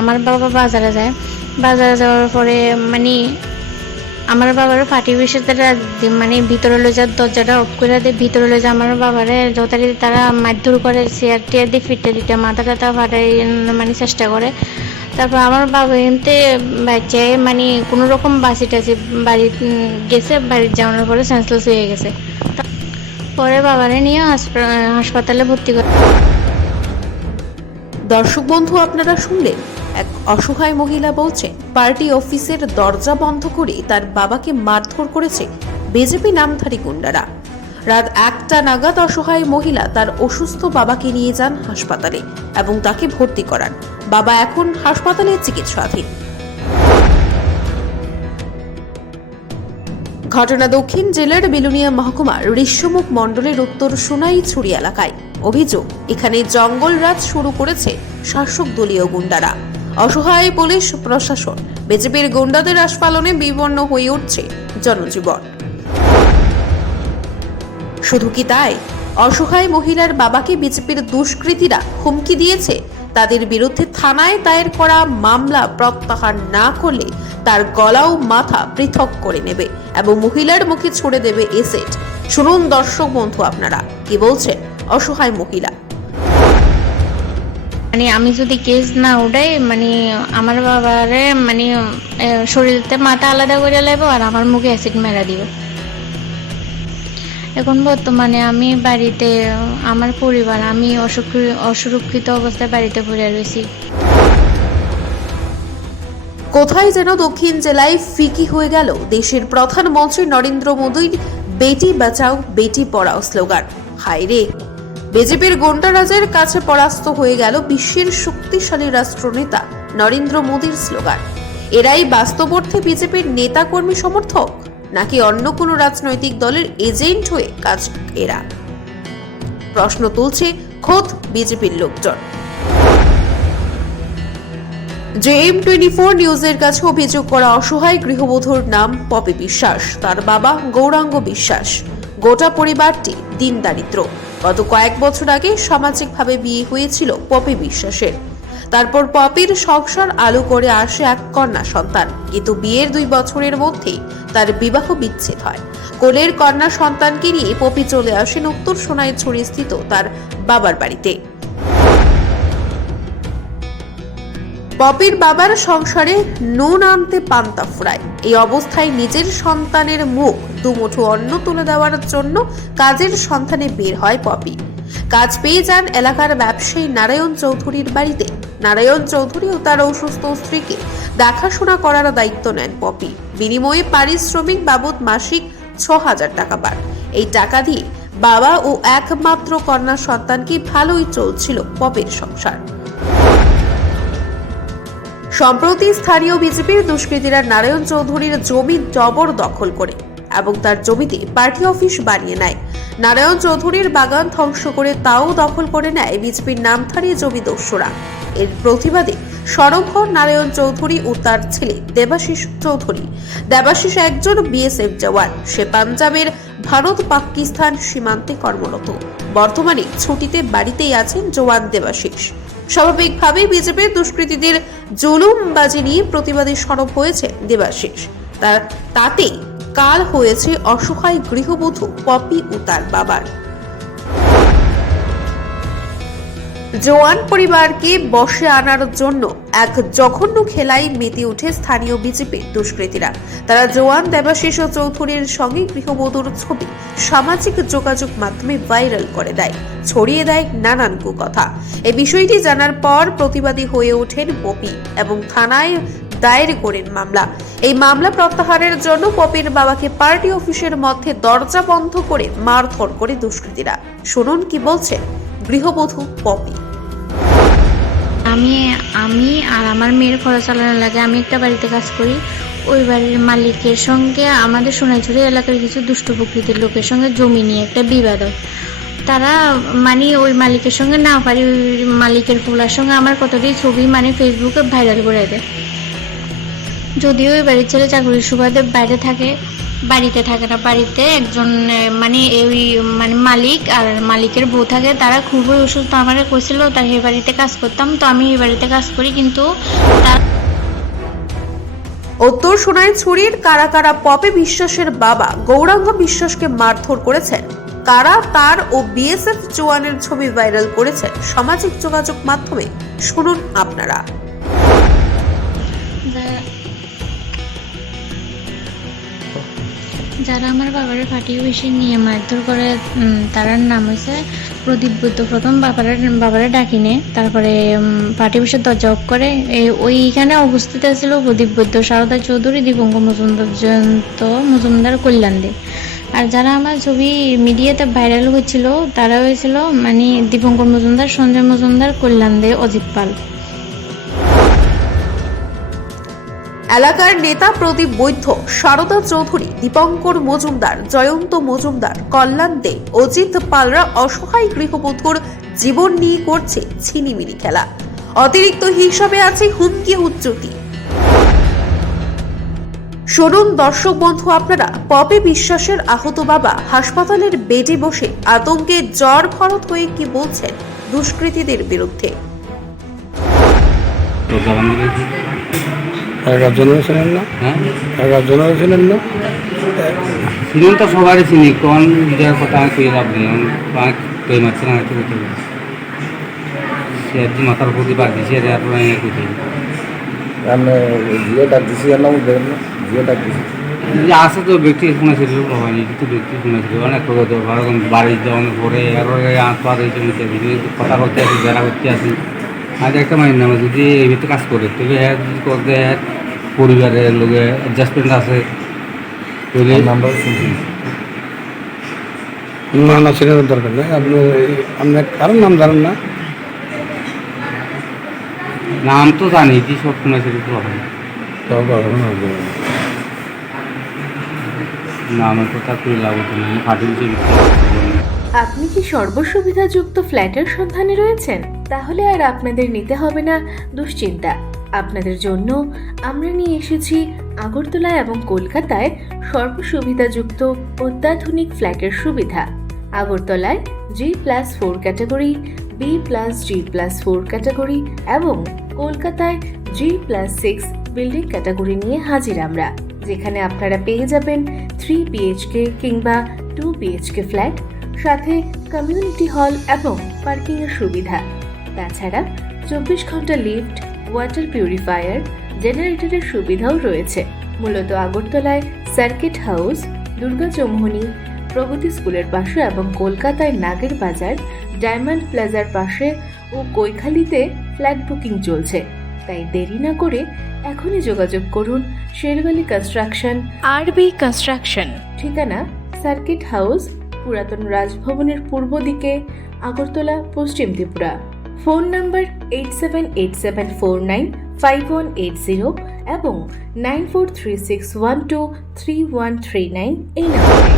আমার বাবা বাজারে যাওয়ার পরে মানে আমার বাবার পার্টি বিষয়ে তারা মানে ভিতরে লয়ে যাওয়ার দরজাটা অফ করে দিয়ে ভিতরে লয়ে যায় আমার বাবারে যথারীতি তারা মারধর করে চেয়ার টিয়ার দিয়ে ফিটে দিতে মাথা টাথা ফাটাই মানে চেষ্টা করে। তারপর আমার বাবা এমতে বাচ্চায় মানে কোনো রকম বাসি টাসি বাড়ি গেছে, বাড়ি যাওয়ার পরে সেন্সলেস হয়ে গেছে। পরে বাবারে নিয়ে হাসপাতালে ভর্তি করে। দর্শক বন্ধু, আপনারা শুনলেন এক অসহায় মহিলা বলছেন পার্টি অফিসের দরজা বন্ধ করে তার বাবাকে মারধর করেছে বিজেপি নামধারী গুন্ডারা। রাত 1টা নাগাদ অসহায় মহিলা তার অসুস্থ বাবাকে নিয়ে যান হাসপাতালে এবং তাকে ভর্তি করান। বাবা এখন হাসপাতালে চিকিৎসাধীন। ঘটনা দক্ষিণ জেলার বিলুনিয়া মহকুমার ঋষ্যমুখ মণ্ডলের উত্তর সোনাইছড়ি এলাকায়। অভিযোগ, এখানে জঙ্গলরাজ শুরু করেছে শাসক দলীয় গুন্ডারা। অসহায় পুলিশ প্রশাসন, বিজেপির গুন্ডাদের আস্ফালনে বিবর্ণ হয়ে উঠছে জনজীবন। শুধু কি তাই, অসহায় মহিলার বাবাকে বিজেপির দুষ্কৃতীরা হুমকি দিয়েছে তাদের বিরুদ্ধে থানায় দায়ের করা মামলা প্রত্যাহার না করলে তার গলা ও মাথা পৃথক করে নেবে এবং মহিলার মুখে ছুড়ে দেবে এসিড। শুনুন দর্শক বন্ধু, আপনারা কি বলছেন অসহায় মহিলা। মানে আমি যদি কেস না উঠাই মানে আমার বাবারে মানে শরীরতে মাথা আলাদা করে লাগবে আর আমার মুখে অ্যাসিড মেরা দিব। এখন বর্তমানে আমি বাড়িতে, আমার পরিবার, আমি অসুরক্ষিত অবস্থায় বাড়িতে পড়ে রয়েছি। কোথায় যেন দক্ষিণ জেলায় ফিকি হয়ে গেল দেশের প্রধানমন্ত্রী নরেন্দ্র মোদীর বেটি বাঁচাও বেটি পড়াও স্লোগান। হায় রে, বিজেপির গুন্ডারাজের কাছে পরাস্ত হয়ে গেল বিশ্বের শক্তিশালী রাষ্ট্রনেতা নরেন্দ্র মোদীর স্লোগান। এরাই বাস্তব অর্থে বিজেপির নেতা কর্মী সমর্থক নাকি অন্য কোনো রাজনৈতিক দলের এজেন্ট হয়ে কাজ এরা? প্রশ্ন তুলছে খোদ বিজেপির লোকজন। JM24 নিউজের কাছে অভিযোগ করা অসহায় গৃহবধূর নাম পপি বিশ্বাস, তার বাবা গৌরাঙ্গ বিশ্বাস। গোটা পরিবারটি দিন দারিদ্র। গত কয়েক বছর আগে সামাজিকভাবে বিয়ে হয়েছিল পপি বিশ্বাসের। তারপর পপির সংসার আলো করে আসে এক কন্যা সন্তান, কিন্তু বিয়ের 2 বছরের মধ্যেই তার বিবাহ বিচ্ছেদ হয়। কোলের কন্যা সন্তানকে নিয়ে পপি চলে আসেন উত্তর সোনাইছড়ি স্থিত তার বাবার বাড়িতে। পপির বাবার সংসারে নুন আনতে পান্তা ফুরায়। এই অবস্থায় নিজের সন্তানের মুখ দুমুঠো অন্ন তুলে দেওয়ার জন্য কাজের সন্ধানে বের হয় পপি। কাজ পেয়ে যান এলাকার ব্যবসায়ী নারায়ণ চৌধুরীর বাড়িতে। নারায়ণ চৌধুরী ও তার অসুস্থ স্ত্রীকে দেখাশোনা করার দায়িত্ব নেন পপি। বিনিময়ে পারিশ্রমিক বাবদ মাসিক 6,000 টাকা পান। এই টাকা দিয়ে বাবা ও একমাত্র কন্যা সন্তানকে ভালোই চলছিল পপির সংসার। সম্প্রতি স্থানীয় বিজেপির দুষ্কৃতীরা নারায়ণ চৌধুরীর জমি জবরদখল করে এবং তার জমিতে পার্টি অফিস বানিয়ে নেয়। নারায়ণ চৌধুরীর বাগান ধ্বংস করে তাও দখল করে নেয় বিজেপির নামধারী জমি দস্যুরা। এর প্রতিবাদে সরব হন নারায়ণ চৌধুরী ও তার ছেলে দেবাশিস চৌধুরী। দেবাশিস একজন বিএসএফ জওয়ান। সে পাঞ্জাবের ভারত পাকিস্তান সীমান্তে কর্মরত। বর্তমানে ছুটিতে বাড়িতেই আছেন জওয়ান দেবাশিস। স্বাভাবিকভাবেই বিজেপির দুষ্কৃতীদের জুলুমবাজি নিয়ে প্রতিবাদী সরব হয়েছে দেবাশিস। তাতেই কাল হয়েছে অসহায় গৃহবধূ পপি ও তার বাবার। জওয়ান পরিবারকে বশে আনার জন্য এক জঘন্য খেলায় মেতে উঠে স্থানীয় বিজেপির দুষ্কৃতীরা। তারা জওয়ান দেবাশিস চৌধুরীর সঙ্গে গৃহবধূর ছবি সামাজিক যোগাযোগ মাধ্যমে ভাইরাল করে দেয়, ছড়িয়ে দেয় নানান কুকথা। এই বিষয়টি জানার পর প্রতিবাদী হয়ে ওঠেন পপি এবং থানায় দায়ের করেন মামলা। এই মামলা প্রত্যাহারের জন্য পপির বাবাকে পার্টি অফিসের মধ্যে দরজা বন্ধ করে মারধর করে দুষ্কৃতীরা। শুনুন কি বলছে গৃহবধূ পপি। আমি আর আমার মেয়ের খরচ চালানোর লাগে আমি একটা বাড়িতে কাজ করি। ওই বাড়ির মালিকের সঙ্গে আমাদের সোনাইছড়ি এলাকার কিছু দুষ্ট প্রকৃতির লোকের সঙ্গে জমি নিয়ে একটা বিবাদ হয়। তারা মানে ওই মালিকের সঙ্গে না পারি ওই মালিকের পোলার সঙ্গে আমার কতটি ছবি মানে ফেসবুকে ভাইরাল করে দেয়। যদিও ওই বাড়ির ছেলে চাকরির সুবাদে বাইরে থাকে, বাড়িতে থাকে না, বাড়িতে একজন মানে ওই মানে মালিক আর মালিকের বউ থাকে, তারা খুবই অসুস্থ। আমাকে কইছিল তার এই বাড়িতে কাজ করতাম, তো আমি এই বাড়িতে কাজ করি, কিন্তু উত্তর সোনাইছড়ির কারা কারা পপি বিশ্বাসের বাবা গৌরাঙ্গ বিশ্বাসকে মারধর করেছেন, কারা তার ও বিএসএফ জওয়ানের ছবি ভাইরাল করেছেন সামাজিক যোগাযোগ মাধ্যমে, শুনুন আপনারা। যারা আমার বাবারে ফাটিয়ে বেশি নিয়ে মারধর করে, তার নাম হয়েছে প্রদীপ বৈদ্য। প্রথম বাবারে ডাকিনে, তারপরে ফাটি বেশি দরজা অফ করে ওইখানে উপস্থিত ছিল প্রদীপ বৈদ্য, সারদা চৌধুরী, দীপঙ্কর মজুমদার, জয়ন্ত মজুমদার, কল্যাণ দে। আর যারা আমার ছবি মিডিয়াতে ভাইরাল হয়েছিল তারা হয়েছিল মানে দীপঙ্কর মজুমদার, সঞ্জয় মজুমদার, কল্যাণ দে, অজিত পাল। এলাকার নেতা প্রদীপ বৈদ্য, সারদা চৌধুরী, দীপঙ্কর মজুমদার, জয়ন্ত মজুমদার, কল্যাণ দে, অজিত পালরা অসহায় গৃহবধূর জীবন নিয়ে করছে ছিনিমিনি খেলা। অতিরিক্ত হিসাবে আছে হুমকি উচ্চতি। শুনুন দর্শক বন্ধু আপনারা, পপি বিশ্বাসের আহত বাবা হাসপাতালের বেডে বসে আতঙ্কে জ্বর ভরত হয়ে কি বলছেন দুষ্কৃতীদের বিরুদ্ধে। ছিলেন না? হ্যাঁ, ছিলেন না? চিনি তো সবারই চিনি, কোন নিজের কথা কই লাভ নেই, কই মারছে না হয়তো বলতে পারি। সে একদিন মাথার উপর দিয়ে বাদ দিয়েছে, আর আপনার কইতে আমি জিও ডাক দিছি, এর নাম দেবেন না? জিও ডাক দিছি। আছে তো ব্যক্তি শুনেছিল, হয়নি কিন্তু ব্যক্তি শুনেছিল অনেক বাড়ি যাওয়ার পরে এরপরে আঁতপাত হয়েছে, কথা করতে আসি, বেড়া করতে আসি। আজ একটা মাইন নামে যদি এই ভিতরে কাজ করে, তবে হ্যাঁ যদি করতে পরিবারের লোকে অ্যাডজাস্টমেন্ট আছে, তাহলে নাম্বার শুনছি না, না ছিলেন দরকার নেই। আপনি কারোর নাম জানেন না? নাম তো জানি, কি সব শুনেছিল তো হয় নামের কথা তুই লাভ হতো না, ফাটি দিচ্ছে। আপনি কি সর্বসুবিধাযুক্ত ফ্ল্যাটের সন্ধানে রয়েছেন? তাহলে আর আপনাদের নিতে হবে না দুশ্চিন্তা। আপনাদের জন্য আমরা নিয়ে এসেছি আগরতলা এবং কলকাতায় সর্বসুবিধাযুক্ত অত্যাধুনিক ফ্ল্যাটের সুবিধা। আগরতলায় G+4 ক্যাটাগরি, B+G+4 ক্যাটাগরি এবং কলকাতায় G+6 বিল্ডিং ক্যাটাগরি নিয়ে হাজির আমরা, যেখানে আপনারা পেয়ে যাবেন 3 BHK কিংবা 2 BHK ফ্ল্যাট, সাথে কমিউনিটি হল এবং পার্কিং এর সুবিধা। তাছাড়া 24 ঘন্টা লিফট, ওয়াটার পিউরিফায়ার, জেনারেটরের সুবিধাও রয়েছে। মূলত আগরতলায় সার্কিট হাউস, দুর্গা চৌমুহনী, প্রগতি স্কুলের পাশে এবং কলকাতায় নাগের বাজার, ডায়মন্ড প্লাজার পাশে ও কৈখালিতে ফ্ল্যাট বুকিং চলছে। তাই দেরি না করে এখনই যোগাযোগ করুন শেরওয়ালি কনস্ট্রাকশন, RB কনস্ট্রাকশন। ঠিকানা সার্কিট হাউস, পুরাতন রাজভবনের পূর্ব দিকে, আগরতলা, পশ্চিম ত্রিপুরা। ফোন নাম্বার 8787495180 এবং 9436123139 এই নম্বরে।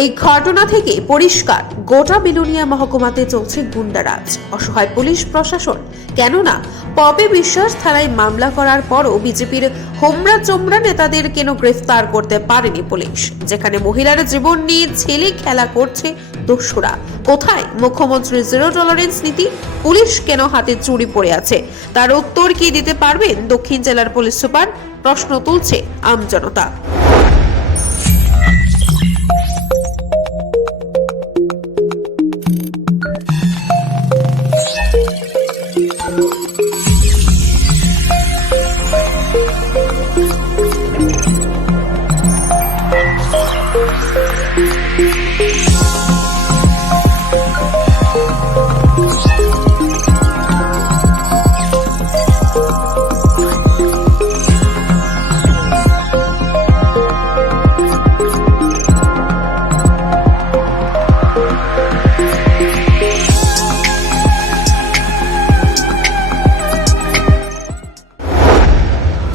এই ঘটনা থেকে পরিষ্কার গোটা বিলোনিয়া মহকুমাতে চলছে গুন্ডারাজ, অসহায় পুলিশ প্রশাসন। কেননা পপি বিশ্বাস থানায় মামলা করার পরও বিজেপির হোমরা চোমরা নেতাদের কেন গ্রেফতার করতে পারেনি পুলিশ? যেখানে মহিলার জীবন নিয়ে ছেলে খেলা করছে দস্যুরা। কোথায় মুখ্যমন্ত্রীর জিরো টলারেন্স নীতি? পুলিশ কেন হাতে চুরি পড়ে আছে? তার উত্তর কি দিতে পারবেন দক্ষিণ জেলার পুলিশ সুপার? প্রশ্ন তুলছে আমজনতা।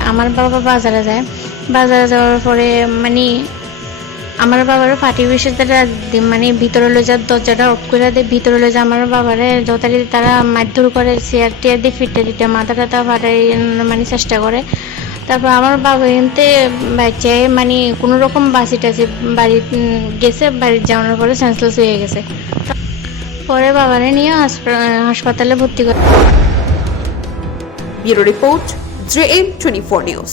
আমার বাবা বাজারে যায়, বাজারে যাওয়ার পরে মানে আমার বাবারও ফাটি বেশি, তারা মানে ভিতরে লয়ে যা দরজাটা অফ করে দেয়, ভিতরে লয়ে যা আমার বাবারে যথারী তারা মারধর করে, চেয়ার টেয়ার দিয়ে ফিটে দিতে, মাথা টাথা ফাটাই মানে চেষ্টা করে। তারপর আমার বাবা এনতে বাচ্চায় মানে কোনো রকম বাসি টাসি বাড়ি গেছে, বাড়ি যাওয়ার পরে সেন্সলেস হয়ে গেছে। পরে বাবারে নিয়ে হাসপাতালে ভর্তি করে। Bureau report JM24 news.